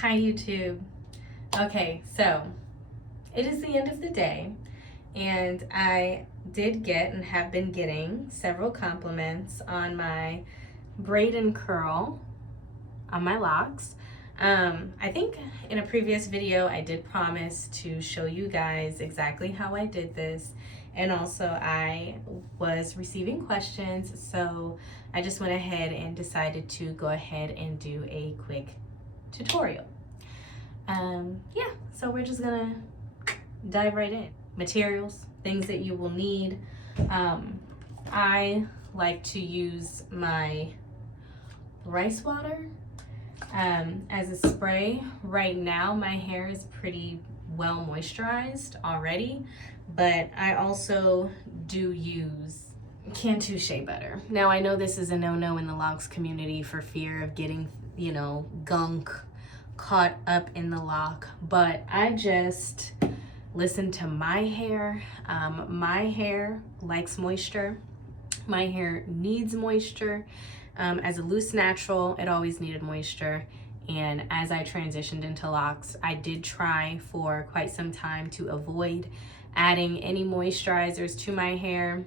Hi YouTube. Okay, so it is the end of the day and I did get and have been getting several compliments on my braid and curl on my locks. I think in a previous video I did promise to show you guys exactly how I did this, and also I was receiving questions, so I just went ahead and decided to go ahead and do a quick tutorial. Yeah, so we're just gonna dive right in. Materials, things that you will need. I like to use my rice water as a spray. Right now my hair is pretty well moisturized already, but I also do use Cantu shea butter. Now I know this is a no-no in the Locs community for fear of getting, you know, gunk caught up in the lock, but I just listen to my hair. My hair likes moisture. My hair needs moisture. As a loose natural, it always needed moisture. And as I transitioned into locks, I did try for quite some time to avoid adding any moisturizers to my hair.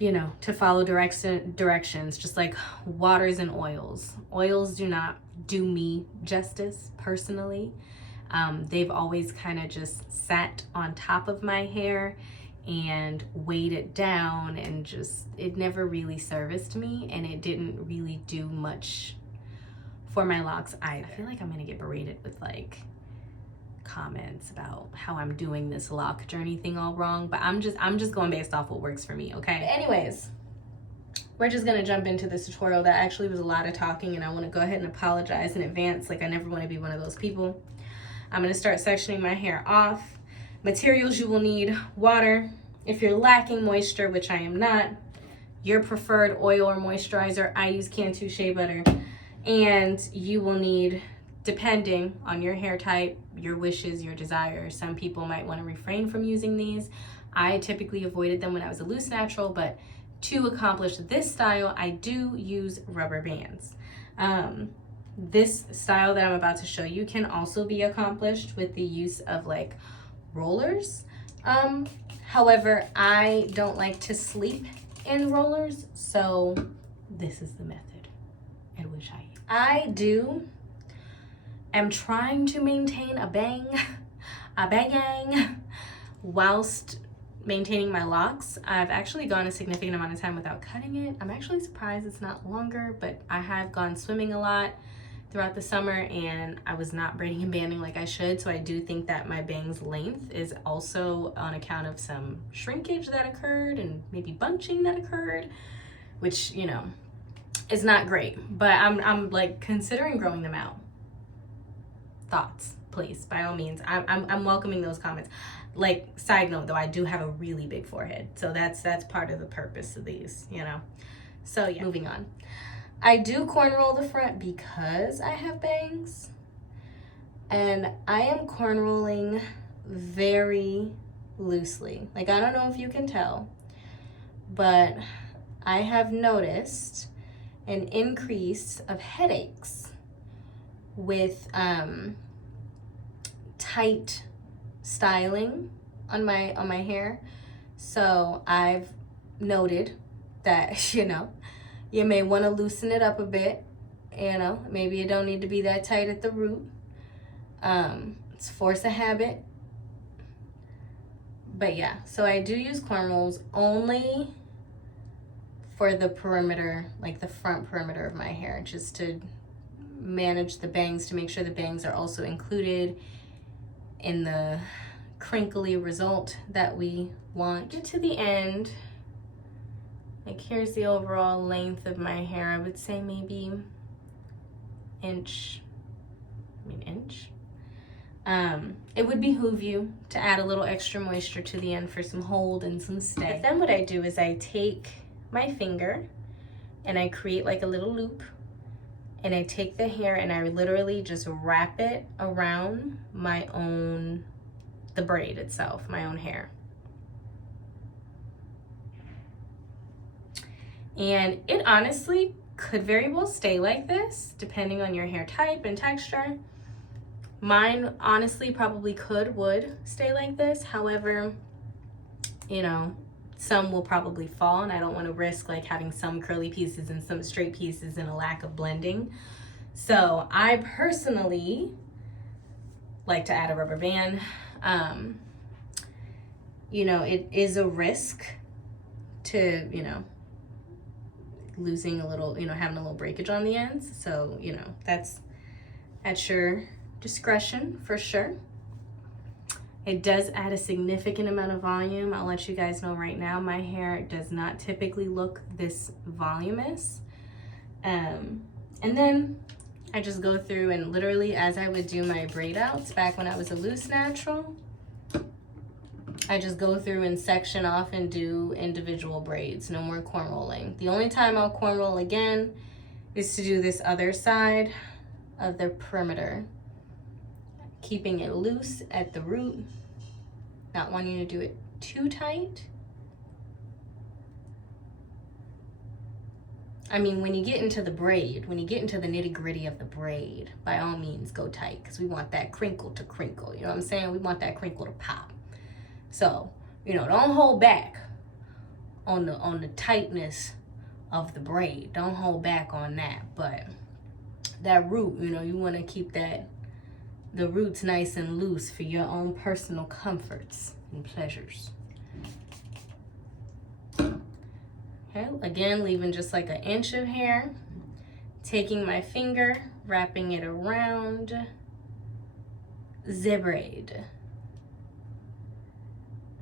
You know, to follow directions, just like waters and oils. Oils do not do me justice personally. They've always kind of just sat on top of my hair and weighed it down, and just, it never really serviced me, and it didn't really do much for my locks either. I feel like I'm gonna get berated with like comments about how I'm doing this lock journey thing all wrong, but I'm just going based off what works for me, okay? Anyways, we're just gonna jump into this tutorial. That actually was a lot of talking, and I want to go ahead and apologize in advance. Like, I never want to be one of those people. I'm gonna start sectioning my hair off. Materials you will need: water. If you're lacking moisture, which I am not, your preferred oil or moisturizer. I use Cantu shea butter. And you will need, depending on your hair type, your wishes, your desires. Some people might want to refrain from using these. I typically avoided them when I was a loose natural, but to accomplish this style, I do use rubber bands. This style that I'm about to show you can also be accomplished with the use of like rollers. However, I don't like to sleep in rollers, so this is the method in which I am trying to maintain a bang whilst maintaining my locks. I've actually gone a significant amount of time without cutting it. I'm actually surprised it's not longer, but I have gone swimming a lot throughout the summer, and I was not braiding and banding like I should, so I do think that my bangs length is also on account of some shrinkage that occurred and maybe bunching that occurred, which, you know, is not great, but I'm like considering growing them out. Thoughts, please, by all means. I'm welcoming those comments. Like, side note though, I do have a really big forehead, so that's part of the purpose of these, you know. So yeah, moving on. I do corn roll the front because I have bangs, and I am corn rolling very loosely. Like, I don't know if you can tell, but I have noticed an increase of headaches with tight styling on my hair. So I've noted that, you know, you may want to loosen it up a bit. You know, maybe it don't need to be that tight at the root. It's force a habit. But yeah, so I do use corn rolls only for the perimeter, like the front perimeter of my hair, just to manage the bangs, to make sure the bangs are also included in the crinkly result that we want. Get to the end, like here's the overall length of my hair. I would say maybe inch. It would behoove you to add a little extra moisture to the end for some hold and some stay. But then what I do is I take my finger and I create like a little loop, and I take the hair and I literally just wrap it around the braid itself, my own hair. And it honestly could very well stay like this depending on your hair type and texture. Mine honestly probably would stay like this. However, you know, some will probably fall, and I don't want to risk like having some curly pieces and some straight pieces and a lack of blending. So I personally like to add a rubber band. You know, it is a risk to, you know, losing a little, you know, having a little breakage on the ends. So, you know, that's at your discretion for sure. It does add a significant amount of volume. I'll let you guys know right now, my hair does not typically look this voluminous. And then I just go through and literally, as I would do my braid outs back when I was a loose natural, I just go through and section off and do individual braids. No more corn rolling. The only time I'll corn roll again is to do this other side of the perimeter, keeping it loose at the root, not wanting to do it too tight. I mean, when you get into the braid, when you get into the nitty-gritty of the braid, by all means go tight, because we want that crinkle to crinkle. You know what I'm saying? We want that crinkle to pop. So, you know, don't hold back on the tightness of the braid. Don't hold back on that. But that root, you know, you want to keep the roots nice and loose for your own personal comforts and pleasures. Okay, again, leaving just like an inch of hair. Taking my finger, wrapping it around the braid.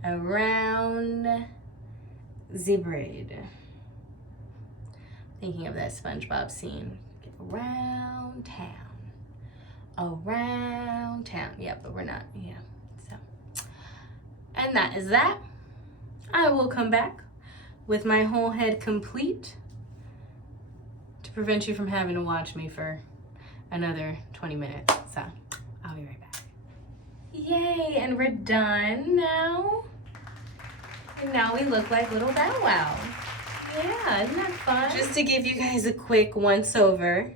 Around the braid. Thinking of that SpongeBob scene. Around town. Around town. Yeah, but we're not, yeah. So, and that is that. I will come back with my whole head complete to prevent you from having to watch me for another 20 minutes. So, I'll be right back. Yay, and we're done now. Now we look like little Bow Wow. Yeah, isn't that fun? Just to give you guys a quick once over.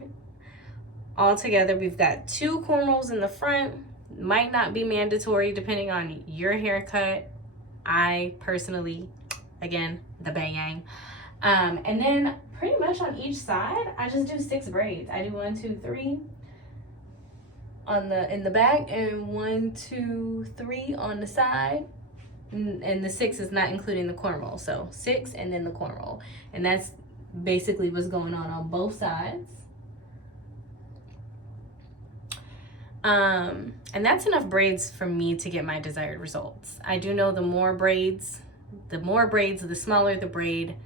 All together, we've got 2 corn rolls in the front. Might not be mandatory depending on your haircut. I personally, again, the bang. And then pretty much on each side, I just do 6 braids. I do 1, 2, 3 in the back, and 1, 2, 3 on the side. And the 6 is not including the corn roll. So 6 and then the corn roll. And that's basically what's going on both sides. And that's enough braids for me to get my desired results. I do know the more braids, the smaller the braid,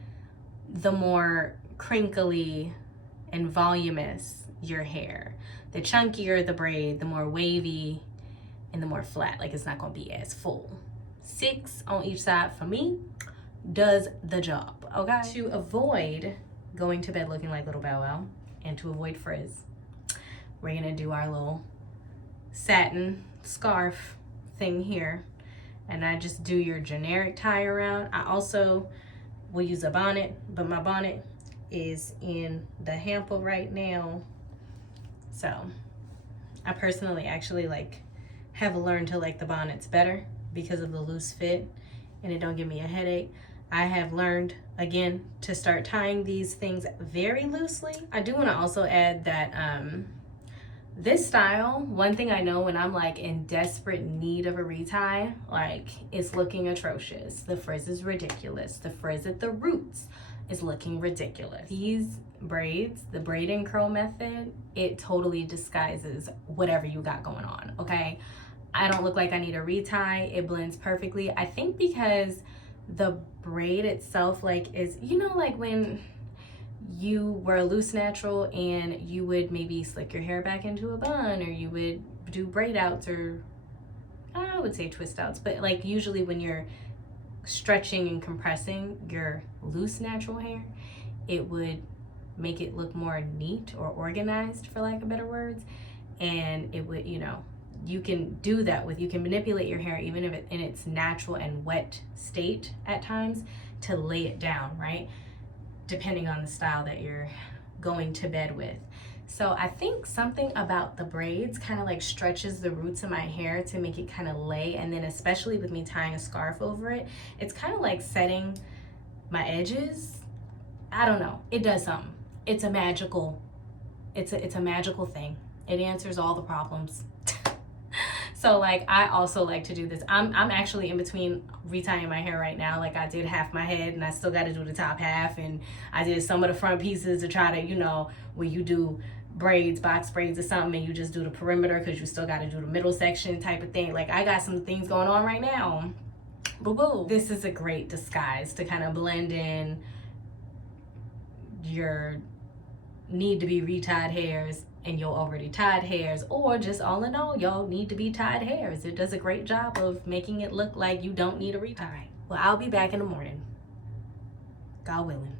the more crinkly and voluminous your hair. The chunkier the braid, the more wavy and the more flat. Like, it's not gonna be as full. 6 on each side for me does the job, okay? To avoid going to bed looking like little Bow Wow and to avoid frizz, we're gonna do our little satin scarf thing here. And I just do your generic tie around. I also will use a bonnet, but my bonnet is in the hamper right now. So I personally actually have learned to like the bonnets better because of the loose fit and it don't give me a headache. I have learned, again, to start tying these things very loosely. I do want to also add that this style, one thing I know when I'm in desperate need of a retie, it's looking atrocious. The frizz is ridiculous. The frizz at the roots is looking ridiculous. These braids, the braid and curl method, it totally disguises whatever you got going on, okay? I don't look like I need a retie. It blends perfectly. I think because the braid itself is, when you were a loose natural and you would maybe slick your hair back into a bun, or you would do braid outs, or I would say twist outs, but usually when you're stretching and compressing your loose natural hair, it would make it look more neat or organized, for lack of better words. And it would, you can do that you can manipulate your hair even if in its natural and wet state at times to lay it down, right? Depending on the style that you're going to bed with. So I think something about the braids kind of like stretches the roots of my hair to make it kind of lay, and then especially with me tying a scarf over it, it's kind of like setting my edges. I don't know, it does something. It's a magical, it's a magical thing. It answers all the problems. So like I also like to do this. I'm actually in between retying my hair right now. Like I did half my head and I still got to do the top half, and I did some of the front pieces to try to, you know, when you do braids, box braids or something, and you just do the perimeter because you still got to do the middle section type of thing. Like I got some things going on right now. Boo boo. This is a great disguise to kind of blend in your need to be retied hairs and your already tied hairs, or just all in all, y'all need to be tied hairs. It does a great job of making it look like you don't need a retie. All right, well, I'll be back in the morning, God willing,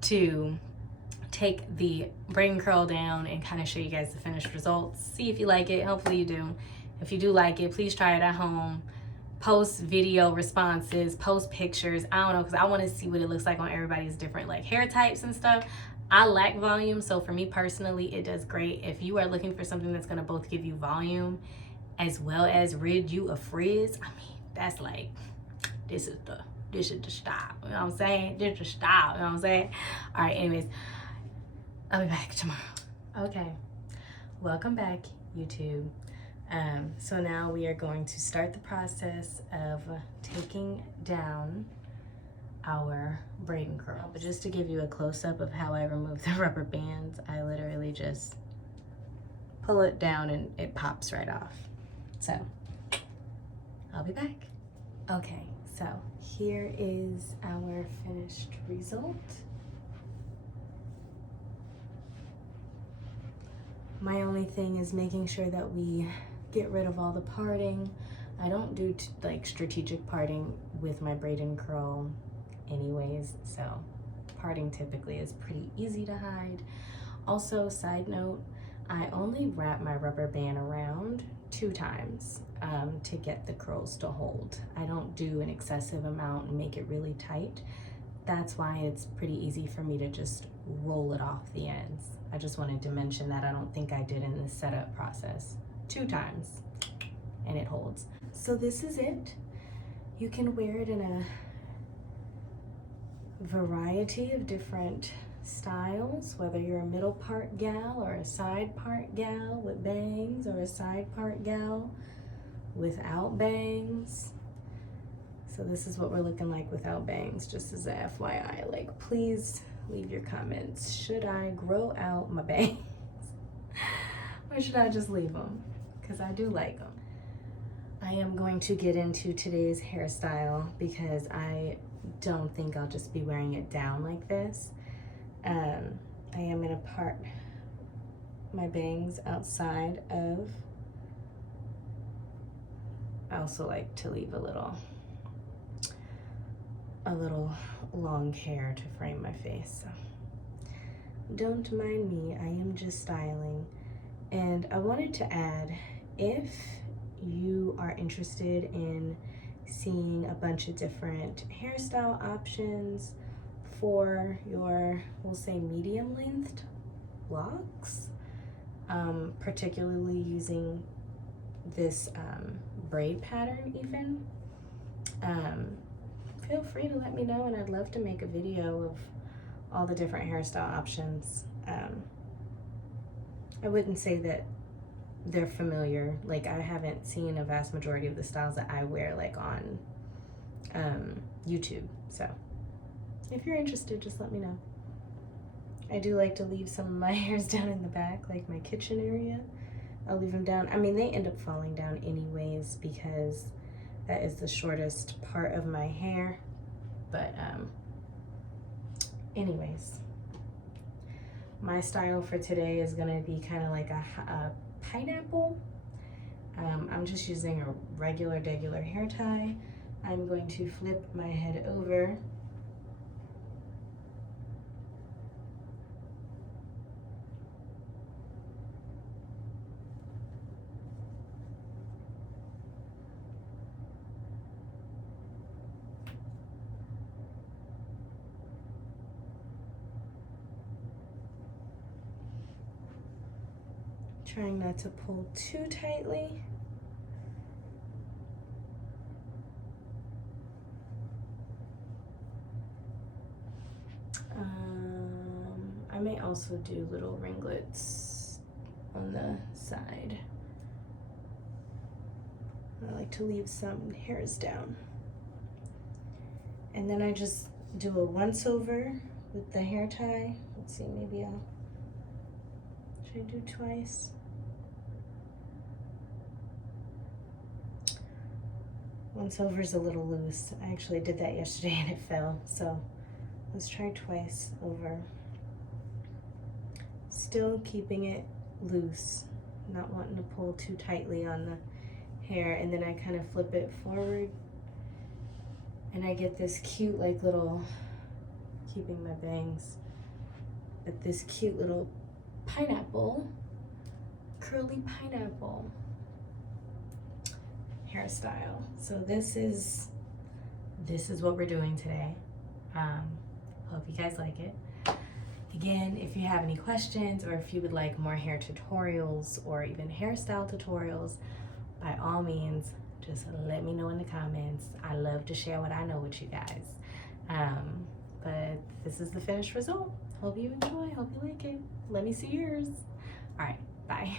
to take the braid and curl down and kind of show you guys the finished results. See if you like it. Hopefully you do. If you do like it, please try it at home. Post video responses, post pictures. I don't know, because I want to see what it looks like on everybody's different like hair types and stuff. I lack volume, so for me personally, it does great. If you are looking for something that's gonna both give you volume as well as rid you of frizz, I mean, that's like, this is the style, you know what I'm saying? This is the style, you know what I'm saying? All right, anyways, I'll be back tomorrow. Okay, welcome back, YouTube. So now we are going to start the process of taking down our braid and curl. But just to give you a close-up of how I remove the rubber bands, I literally just pull it down and it pops right off. So I'll be back. Okay, so here is our finished result. My only thing is making sure that we get rid of all the parting. I don't do like strategic parting with my braid and curl anyways, so parting typically is pretty easy to hide. Also, side note, I only wrap my rubber band around 2 times to get the curls to hold. I don't do an excessive amount and make it really tight. That's why it's pretty easy for me to just roll it off the ends. I just wanted to mention that I don't think I did in the setup process. 2 times and it holds. So this is it. You can wear it in a variety of different styles, whether you're a middle part gal or a side part gal with bangs, or a side part gal without bangs. So this is what we're looking like without bangs, just as a FYI. Like, please leave your comments. Should I grow out my bangs or should I just leave them? Because I do like them. I am going to get into today's hairstyle because I don't think I'll just be wearing it down like this. I am gonna part my bangs outside of. I also like to leave a little long hair to frame my face, so don't mind me, I am just styling. And I wanted to add, if you are interested in seeing a bunch of different hairstyle options for your, we'll say, medium length locks, particularly using this braid pattern even, feel free to let me know, and I'd love to make a video of all the different hairstyle options. I wouldn't say that they're familiar. Like, I haven't seen a vast majority of the styles that I wear like on YouTube. So if you're interested, just let me know. I do like to leave some of my hairs down in the back, like my kitchen area. I'll leave them down. I mean, they end up falling down anyways because that is the shortest part of my hair. But anyways, my style for today is gonna be kind of like a pineapple. I'm just using a regular hair tie. I'm going to flip my head over. Trying not to pull too tightly. I may also do little ringlets on the side. I like to leave some hairs down. And then I just do a once over with the hair tie. Let's see, maybe should I do twice? Once over is a little loose. I actually did that yesterday and it fell, so let's try twice over. Still keeping it loose, not wanting to pull too tightly on the hair, and then I kind of flip it forward and I get this cute like little, keeping my bangs, but this cute little pineapple, curly pineapple hairstyle. So this is what we're doing today. Hope you guys like it. Again, if you have any questions or if you would like more hair tutorials or even hairstyle tutorials, by all means, just let me know in the comments. I love to share what I know with you guys. But this is the finished result. Hope you enjoy, hope you like it. Let me see yours. All right, bye.